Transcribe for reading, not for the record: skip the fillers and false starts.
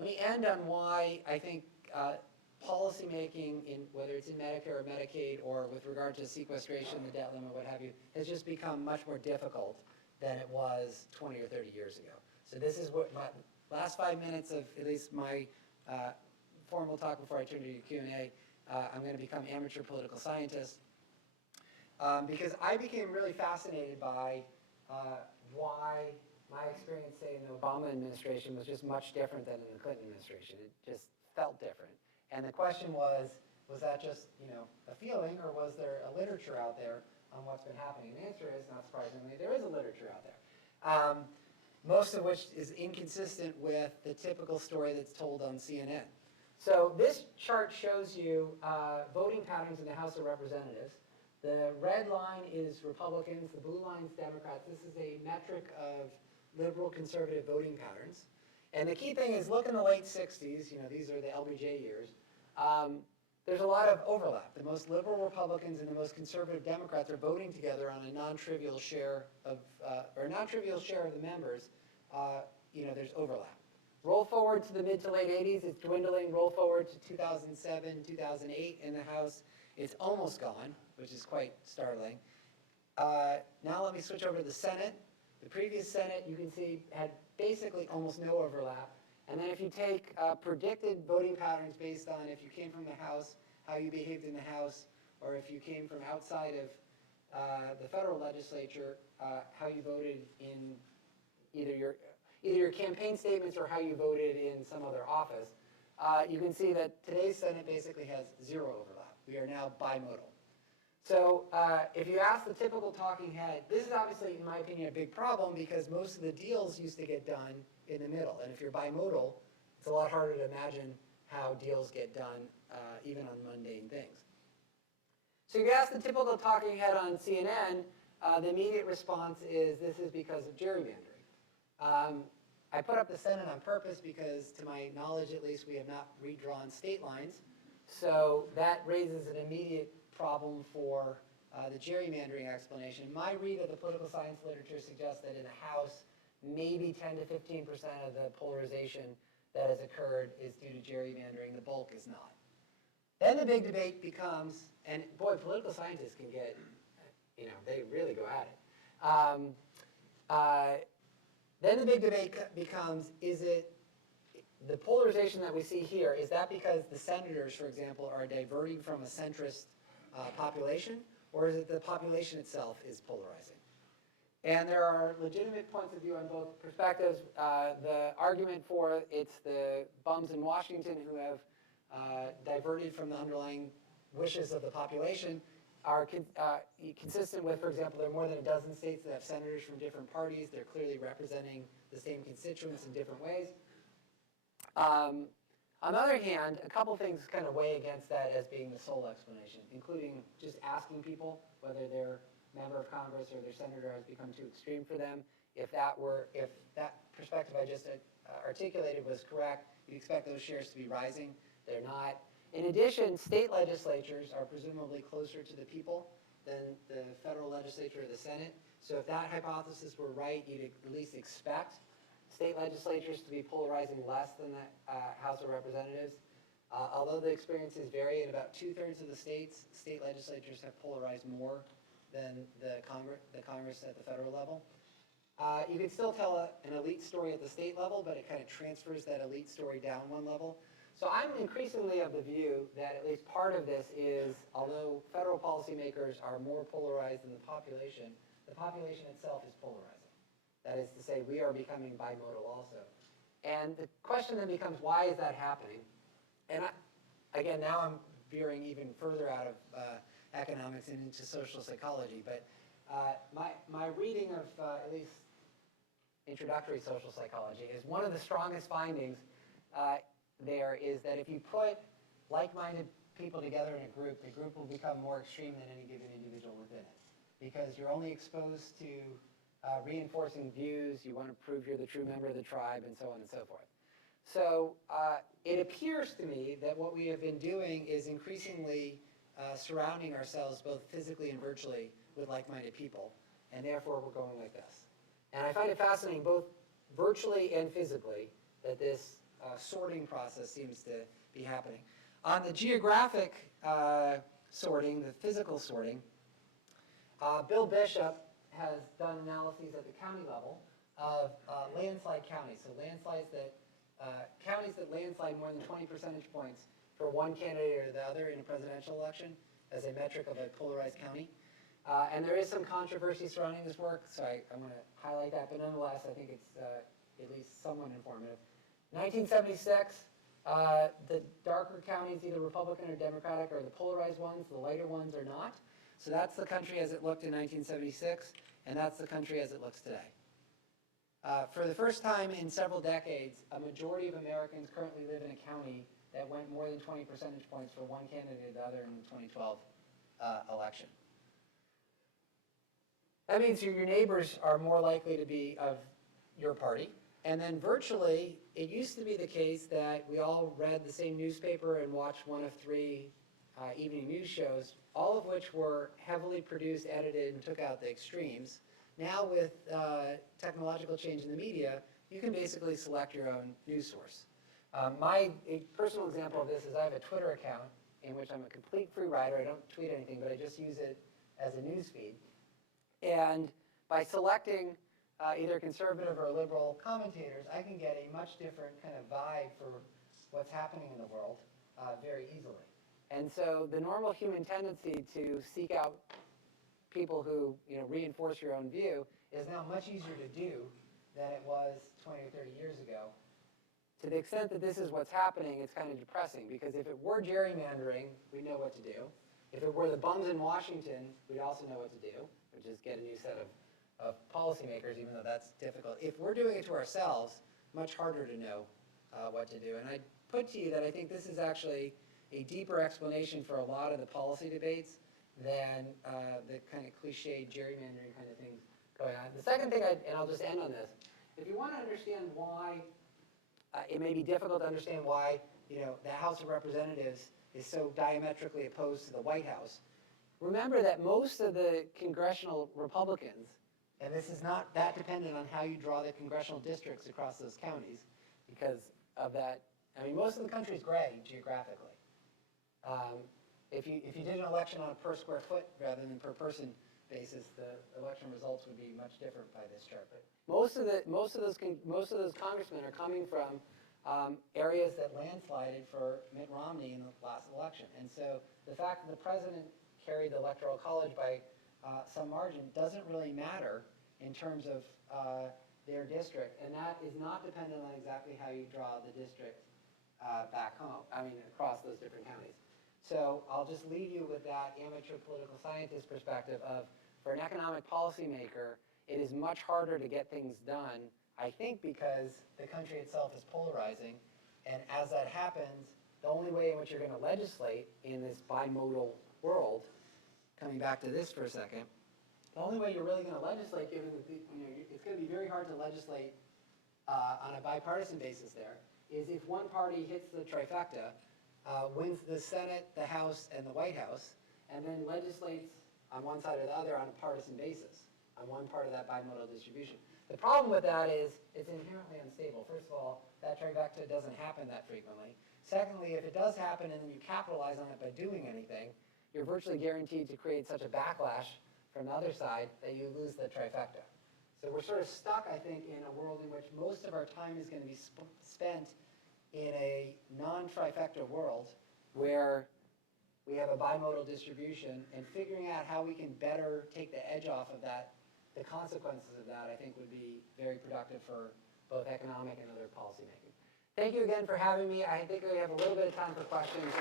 let me end on why I think policymaking, whether it's in Medicare or Medicaid or with regard to sequestration, the debt limit, what have you, has just become much more difficult than it was 20 or 30 years ago. So this is what my last 5 minutes of at least my formal talk before I turn to your Q&A. I'm going to become amateur political scientist because I became really fascinated by why my experience, say, in the Obama administration was just much different than in the Clinton administration. It just felt different. And the question was that just, a feeling, or was there a literature out there on what's been happening? And the answer is, not surprisingly, there is a literature out there, most of which is inconsistent with the typical story that's told on CNN. So this chart shows you voting patterns in the House of Representatives. The red line is Republicans, the blue line is Democrats. This is a metric of liberal conservative voting patterns. And the key thing is, look in the late 60s, these are the LBJ years, there's a lot of overlap. The most liberal Republicans and the most conservative Democrats are voting together on a non-trivial share of, the members. There's overlap. Roll forward to the mid to late 80s, it's dwindling. Roll forward to 2007, 2008 in the House, it's almost gone, which is quite startling. Now let me switch over to the Senate. The previous Senate, you can see, had basically almost no overlap. And then if you take predicted voting patterns based on if you came from the House, how you behaved in the House, or if you came from outside of the federal legislature, how you voted in either your campaign statements or how you voted in some other office, you can see that today's Senate basically has zero overlap. We are now bimodal. So if you ask the typical talking head, this is obviously, in my opinion, a big problem because most of the deals used to get done in the middle. And if you're bimodal, it's a lot harder to imagine how deals get done, even on mundane things. So if you ask the typical talking head on CNN, the immediate response is this is because of gerrymandering. I put up the Senate on purpose because, to my knowledge at least, we have not redrawn state lines. So that raises an immediate problem for the gerrymandering explanation. My read of the political science literature suggests that in the House, maybe 10 to 15% of the polarization that has occurred is due to gerrymandering. The bulk is not. Then the big debate becomes, and boy, political scientists can get, they really go at it. Then the big debate becomes, is it the polarization that we see here, is that because the senators, for example, are diverting from a centrist population, or is it the population itself is polarizing? And there are legitimate points of view on both perspectives. The argument for it's the bums in Washington who have diverted from the underlying wishes of the population are consistent with, for example, there are more than a dozen states that have senators from different parties. They're clearly representing the same constituents in different ways. On the other hand, a couple things kind of weigh against that as being the sole explanation, including just asking people whether their member of Congress or their senator has become too extreme for them. If that perspective I just articulated was correct, you'd expect those shares to be rising. They're not. In addition, state legislatures are presumably closer to the people than the federal legislature or the Senate. So if that hypothesis were right, you'd at least expect state legislatures to be polarizing less than the House of Representatives. Although the experiences vary, in about 2/3 of the states, state legislatures have polarized more than the Congress at the federal level. You can still tell an elite story at the state level, but it kind of transfers that elite story down one level. So I'm increasingly of the view that at least part of this is, although federal policymakers are more polarized than the population itself is polarizing. That is to say, we are becoming bimodal also. And the question then becomes, why is that happening? And again, now I'm veering even further out of economics and into social psychology, but my reading of at least introductory social psychology is one of the strongest findings there is that if you put like-minded people together in a group, the group will become more extreme than any given individual within it. Because you're only exposed to reinforcing views, you want to prove you're the true member of the tribe, and so on and so forth. So it appears to me that what we have been doing is increasingly surrounding ourselves both physically and virtually with like-minded people, and therefore we're going like this. And I find it fascinating, both virtually and physically, that this sorting process seems to be happening. On the geographic sorting, the physical sorting, Bill Bishop has done analyses at the county level of landslide counties. So counties that landslide more than 20 percentage points for one candidate or the other in a presidential election as a metric of a polarized county. And there is some controversy surrounding this work, so I'm going to highlight that, but nonetheless, I think it's at least somewhat informative. 1976, the darker counties, either Republican or Democratic, are the polarized ones, the lighter ones are not. So that's the country as it looked in 1976, and that's the country as it looks today. For the first time in several decades, a majority of Americans currently live in a county that went more than 20 percentage points for one candidate or the other in the 2012 election. That means your neighbors are more likely to be of your party. And then virtually, it used to be the case that we all read the same newspaper and watched one of 3 evening news shows, all of which were heavily produced, edited, and took out the extremes. Now with technological change in the media, you can basically select your own news source. My personal example of this is I have a Twitter account in which I'm a complete free rider. I don't tweet anything, but I just use it as a news feed. And by selecting either conservative or liberal commentators, I can get a much different kind of vibe for what's happening in the world very easily. And so the normal human tendency to seek out people who reinforce your own view is now much easier to do than it was 20 or 30 years ago. To the extent that this is what's happening, it's kind of depressing, because if it were gerrymandering, we'd know what to do. If it were the bums in Washington, we'd also know what to do, which is get a new set of policymakers, even though that's difficult. If we're doing it to ourselves, much harder to know what to do. And I put to you that I think this is actually a deeper explanation for a lot of the policy debates than the kind of cliche gerrymandering kind of things going on. The second thing, and I'll just end on this, if you want to understand why it may be difficult to understand why the House of Representatives is so diametrically opposed to the White House, remember that most of the congressional Republicans, and this is not that dependent on how you draw the congressional districts across those counties, because of that, I mean, most of the country is gray geographically. If you did an election on a per square foot rather than per person basis, the election results would be much different by this chart. But most of those congressmen are coming from areas that landslided for Mitt Romney in the last election. And so the fact that the president carried the Electoral College by some margin doesn't really matter in terms of their district. And that is not dependent on exactly how you draw the district back home, across those different counties. So I'll just leave you with that amateur political scientist perspective of, for an economic policymaker, it is much harder to get things done, I think, because the country itself is polarizing. And as that happens, the only way in which you're going to legislate in this bimodal world, coming back to this for a second, the only way you're really going to legislate, given that it's going to be very hard to legislate on a bipartisan basis there, is if one party hits the trifecta, wins the Senate, the House, and the White House, and then legislates on one side or the other on a partisan basis, on one part of that bimodal distribution. The problem with that is it's inherently unstable. First of all, that trifecta doesn't happen that frequently. Secondly, if it does happen and then you capitalize on it by doing anything, you're virtually guaranteed to create such a backlash from the other side that you lose the trifecta. So we're sort of stuck, I think, in a world in which most of our time is going to be spent in a non-trifecta world where we have a bimodal distribution, and figuring out how we can better take the edge off of that, the consequences of that, I think would be very productive for both economic and other policymaking. Thank you again for having me. I think we have a little bit of time for questions.